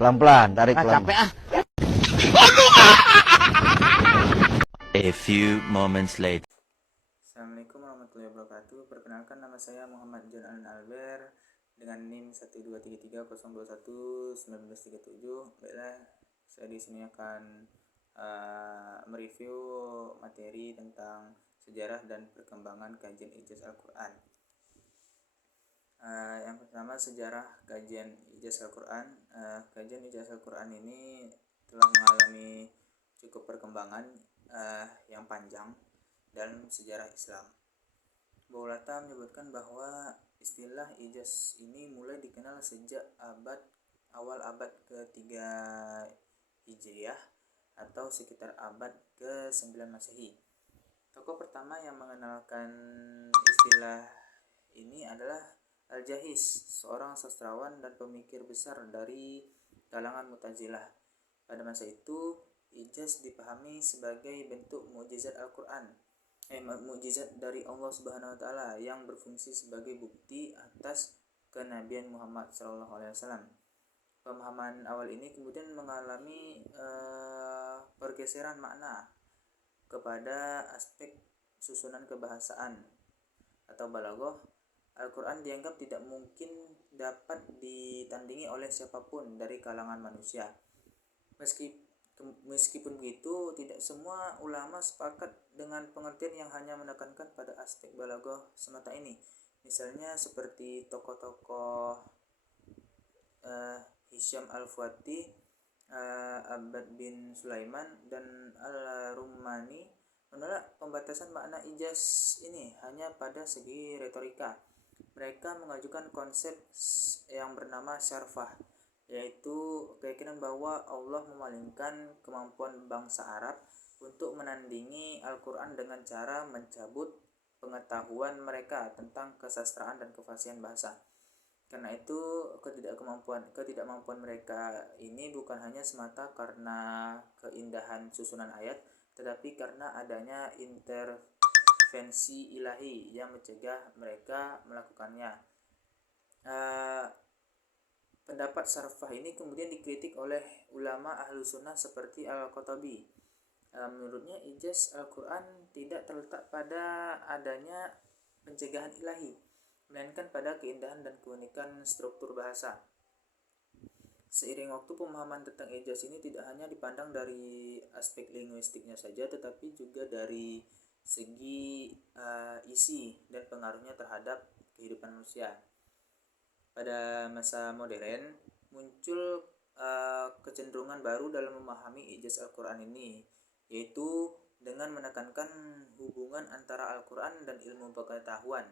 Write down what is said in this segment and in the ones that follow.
Pelan-pelan, tarik pelan. Capek ah. A few moments later. Assalamualaikum warahmatullahi wabarakatuh. Perkenalkan, nama saya Muhammad John Allen Albert dengan NIM 12330211937. Baiklah, saya di sini akan mereview materi tentang sejarah dan perkembangan kajian ijaz Al-Quran. Yang pertama, sejarah kajian ijaz Al-Quran. Kajian ijaz Al-Quran ini telah mengalami cukup perkembangan yang panjang dalam sejarah Islam. Baulata menyebutkan bahwa istilah ijaz ini mulai dikenal sejak awal abad ke-3 Hijriah atau sekitar abad ke-9 Masehi. Tokoh pertama yang mengenalkan istilah ini adalah Al-Jahiz, seorang sastrawan dan pemikir besar dari kalangan Mu'tazilah. Pada masa itu, ijaz dipahami sebagai bentuk mukjizat Al-Quran, mukjizat dari Allah Subhanahu wa taala yang berfungsi sebagai bukti atas kenabian Muhammad SAW. Pemahaman awal ini kemudian mengalami pergeseran makna kepada aspek susunan kebahasaan atau balaghah. Al-Quran dianggap tidak mungkin dapat ditandingi oleh siapapun dari kalangan manusia. Meskipun begitu, tidak semua ulama sepakat dengan pengertian yang hanya menekankan pada aspek balaghah semata ini. Misalnya seperti tokoh-tokoh Hisham Al-Fuati, Abbad bin Sulaiman, dan Al-Rumani menolak pembatasan makna ijaz ini hanya pada segi retorika. Mereka mengajukan konsep yang bernama syarfah, yaitu keyakinan bahwa Allah memalingkan kemampuan bangsa Arab untuk menandingi Al-Quran dengan cara mencabut pengetahuan mereka tentang kesastraan dan kefasihan bahasa. Karena itu, ketidakmampuan mereka ini bukan hanya semata karena keindahan susunan ayat, tetapi karena adanya intervensi ilahi yang mencegah mereka melakukannya. Pendapat syarfah ini kemudian dikritik oleh ulama ahlu sunnah seperti Al-Qatabi. Menurutnya ijaz Al-Quran tidak terletak pada adanya pencegahan ilahi, melainkan pada keindahan dan keunikan struktur bahasa. Seiring waktu, pemahaman tentang ijaz ini tidak hanya dipandang dari aspek linguistiknya saja, tetapi juga dari segi isi dan pengaruhnya terhadap kehidupan manusia. Pada masa modern, muncul kecenderungan baru dalam memahami ijaz Al-Quran ini, yaitu dengan menekankan hubungan antara Al-Quran dan ilmu pengetahuan.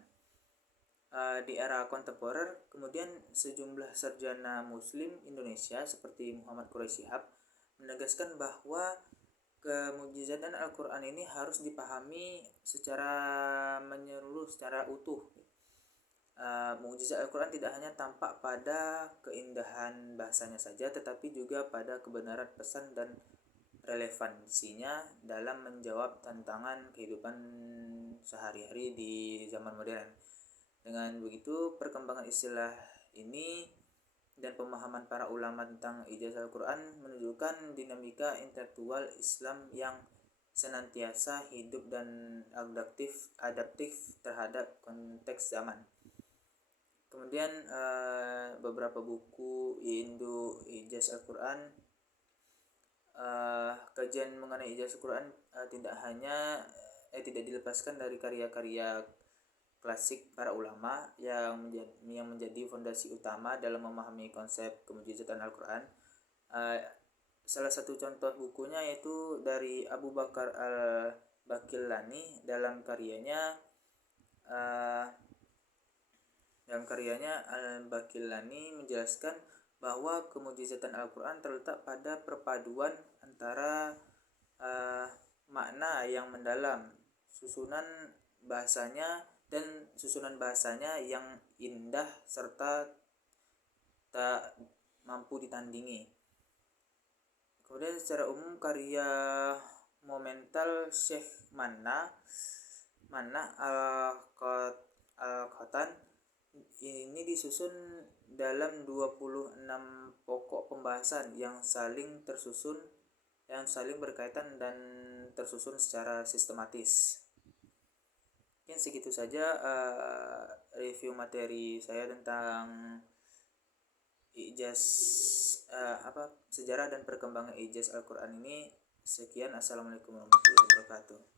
Di era kontemporer, kemudian sejumlah sarjana muslim Indonesia seperti Muhammad Quraish Shihab menegaskan bahwa kemukjizatan Al-Quran ini harus dipahami secara menyeluruh, secara utuh. Mukjizat Al-Quran tidak hanya tampak pada keindahan bahasanya saja, tetapi juga pada kebenaran pesan dan relevansinya dalam menjawab tantangan kehidupan sehari-hari di zaman modern. Dengan begitu, perkembangan istilah ini dan pemahaman para ulama tentang ijaz Al-Quran menunjukkan dinamika intelektual Islam yang senantiasa hidup dan adaptif terhadap konteks zaman. Kemudian beberapa buku Indo ijaz Al-Quran. Kajian mengenai ijaz Al-Quran tidak dilepaskan dari karya-karya klasik para ulama yang menjadi fondasi utama dalam memahami konsep kemujizatan Al-Quran. Salah satu contoh bukunya yaitu dari Abu Bakar Al-Baqillani dalam karyanya Al-Baqillani menjelaskan bahwa kemujizatan Al-Quran terletak pada perpaduan antara makna yang mendalam, susunan bahasanya yang indah serta tak mampu ditandingi. Kemudian secara umum karya monumental Syekh Manna Al-Qatan ini disusun dalam 26 pokok pembahasan yang saling berkaitan dan tersusun secara sistematis. Mungkin segitu saja review materi saya tentang ijaz sejarah dan perkembangan ijaz Al-Quran ini. Sekian, assalamualaikum warahmatullahi wabarakatuh.